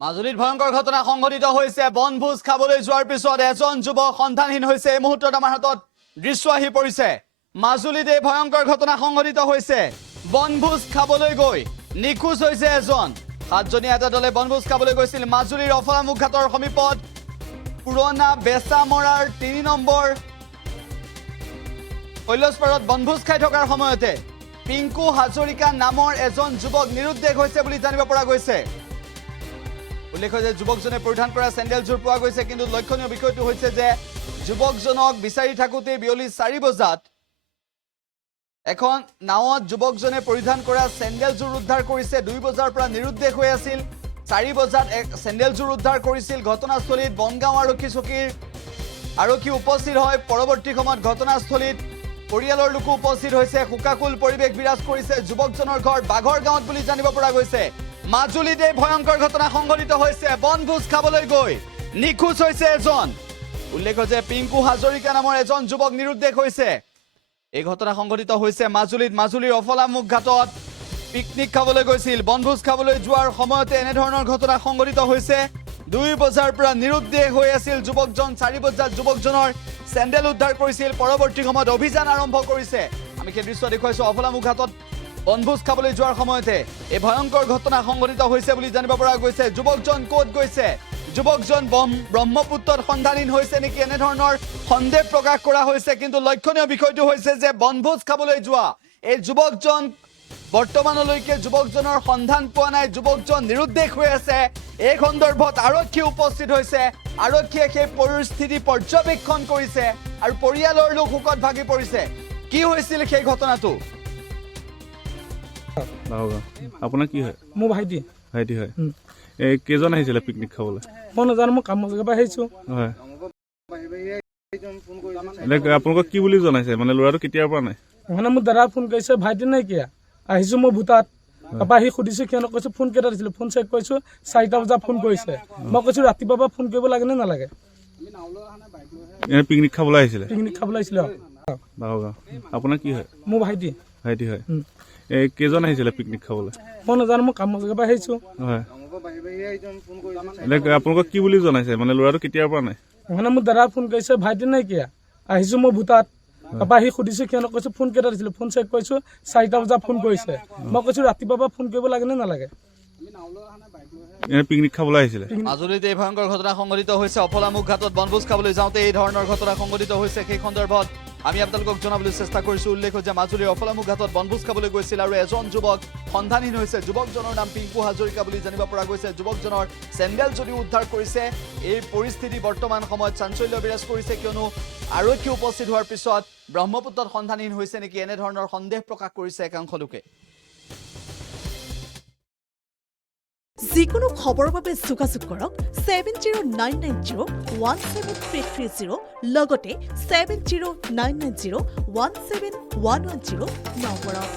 মাজুলীত ভয়ংকৰ ঘটনা সংঘটিত হৈছে বনভোজ খাবলৈ যোৱাৰ পিছত এজন যুৱক সন্ধানহীন হৈছে এই মুহূৰ্তত আমাৰ হাতত দৃশ্য আহি পৰিছে মাজুলীত এই ভয়ংকৰ ঘটনা সংঘটিত হৈছে বনভোজ খাবলৈ গৈ নিখোজ হৈছে এজন সাতজনীয়া এটা দলে বনভোজ খাবলৈ গৈছিল মাজুলীৰ অফলামুখ ঘাটৰ সমীপত পুৰণা বেছামৰাৰ ৩ নম্বৰ কৈলাশপাৰত বনভোজ খাই থকাৰ সময়তে পিংকু হাজৰিকা নামৰ এজন যুৱক নিৰুদ্দেশ হৈছে বুলি জানিব পৰা গৈছে উল্লেখ্য যে যুৱকজনে পৰিধান কৰা চেণ্ডেলযোৰ পোৱা গৈছে কিন্তু লক্ষণীয় বিষয়টো হৈছে যে যুৱকজনক বিচাৰি থাকোতে বিয়লি 4 বজাত এখন নাওত যুৱকজনে পৰিধান কৰা চেণ্ডেলযোৰ উদ্ধাৰ কৰিছে 2 বজাৰ পৰা নিৰুদ্দেশ হৈ আছিল 4 বজাত এক চেণ্ডেলযোৰ উদ্ধাৰ কৰিছিল ঘটনাস্থলীত বনগাঁও আৰক্ষী চকীৰ আৰক্ষী উপস্থিত হয় পৰৱৰ্তী সময়ত ঘটনাস্থলীত পৰিয়ালৰ লোক উপস্থিত হৈছে হুকাকুল পৰিৱেশ বিৰাজ কৰিছে যুৱকজনৰ ঘৰ বাঘৰ গাঁৱত বুলি জানিব পৰা গৈছে মাজুলীতে ভয়ংকৰ ঘটনা সংঘটিত হৈছে বনভোজ খাবলৈ গৈ নিখোজ হৈছে এজন উল্লেখ্য যে পিংকু হাজৰিকা নামৰ এজন যুৱক নিৰুদ্দেশ হৈছে এই ঘটনা সংঘটিত হৈছে মাজুলীৰ অফলামুখ ঘাটত পিকনিক খাবলৈ গৈছিল বনভোজ খাবলৈ যোৱাৰ সময়তে এনে ধৰণৰ ঘটনা সংঘটিত হৈছে 2 বজাৰ পৰা নিৰুদ্দেশ হৈ আছিল যুৱকজন 4 বজাত যুৱকজনৰ চেণ্ডেল উদ্ধাৰ কৰিছিল পৰৱৰ্তী সময়ত অভিযান আৰম্ভ কৰিছে আমি কি দৃশ্য দেখুৱাইছো অফলামুখ ঘাটত বনভোজ খাবলৈ যোৱাৰ সময়তে এই ভয়ংকৰ ঘটনা সংঘটিত হৈছে বুলি জানিব পৰা গৈছে যুৱকজন ক'ত গৈছে যুৱকজন ব্ৰহ্মপুত্ৰত সন্ধানহীন হৈছে নেকি এনে ধৰণৰ সন্দেহ প্ৰকাশ কৰা হৈছে কিন্তু লক্ষণীয় বিষয়টো হৈছে যে বনভোজ খাবলৈ যোৱা এই যুৱকজন বৰ্তমানলৈকে যুৱকজনৰ সন্ধান পোৱা নাই যুৱকজন নিৰুদ্দেশ হৈ আছে এই সন্দৰ্ভত আৰক্ষী উপস্থিত হৈছে আৰক্ষীয়ে সেই পৰিস্থিতি পৰ্যবেক্ষণ কৰিছে আৰু পৰিয়ালৰ লোক হুকত ভাগি পৰিছে কি হৈছিল সেই ঘটনাটো আপোনাৰ কি হয় মোৰ ভাইটি হয় এই কেজন আহিছিলে পিকনিক খাবলৈ মই নাজানো মই কামৰ জেগাৰ পৰা আহিছো হয় আপোনালোকক কি বুলি জনাইছে মানে ল'ৰাটো কেতিয়াৰ পৰা নাই মানে মোৰ দাদা ফোন কৰিছে ভাইটি নাইকিয়া আহিছো মই ভূটাত তাৰপৰা আহি সুধিছো সিহঁতক কৈছো ফোন কেইটা দিছিলো ফোন চেক কৰিছো 4টা বজাত ফোন কৰিছে মই কৈছো ৰাতিপুৱাৰ পৰা ফোন কৰিব লাগে নে নালাগে পিকনিক খাবলৈ আহিছিলে পিকনিক খাবলৈ আহিছিলে বাহুগাঁও আপোনাৰ কি হয় মোৰ ভাইটি হয় এই কেজন আহিছিলে পিকনিক খাবলৈ মই নাজানো মই কামৰ জেগাৰ পৰা আহিছো হয় আপোনালোকক কি বুলি জনাইছে মানে ল'ৰাটো কেতিয়াৰ পৰা নাই মানে মোৰ দাদা ফোন কৰিছে ভাইটি নাইকিয়া আহিছো মই ভূটাত তাৰপৰা আহি সুধিছো সিহঁতক কৈছো ফোন কেইটা দিছিলো ফোন চেক কৰিছো 4টা বজাত ফোন কৰিছে মই কৈছো ৰাতিপুৱাৰ পৰা ফোন কৰিব লাগে নে নালাগে পিকনিক খাবলৈ আহিছিলে মাজুলীত এই ভয়ংকৰ ঘটনা সংঘটিত হৈছে অফলামুখ ঘাটত বনভোজ খাবলৈ যাওঁতে এই ধৰণৰ ঘটনা সংঘটিত হৈছে সেই সন্দৰ্ভত আমি আপোনালোকক জনাবলৈ চেষ্টা কৰিছো উল্লেখ্য যে মাজুলীৰ অফলামুখ ঘাটত বনভোজ খাবলৈ গৈছিল আৰু এজন যুৱক সন্ধানহীন হৈছে যুৱকজনৰ নাম পিংকু হাজৰিকা বুলি জানিব পৰা গৈছে যুৱকজনৰ চেণ্ডেল যদিও উদ্ধাৰ কৰিছে এই পৰিস্থিতি বৰ্তমান সময়ত চাঞ্চল্য বিৰাজ কৰিছে কিয়নো আৰক্ষী উপস্থিত হোৱাৰ পিছত ব্ৰহ্মপুত্ৰত সন্ধানহীন হৈছে নেকি এনে ধৰণৰ সন্দেহ প্ৰকাশ কৰিছে একাংশ লোকে যিকোনো খবৰৰ বাবে যোগাযোগ কৰক 7099017330 লগতে 7099017110 নম্বৰত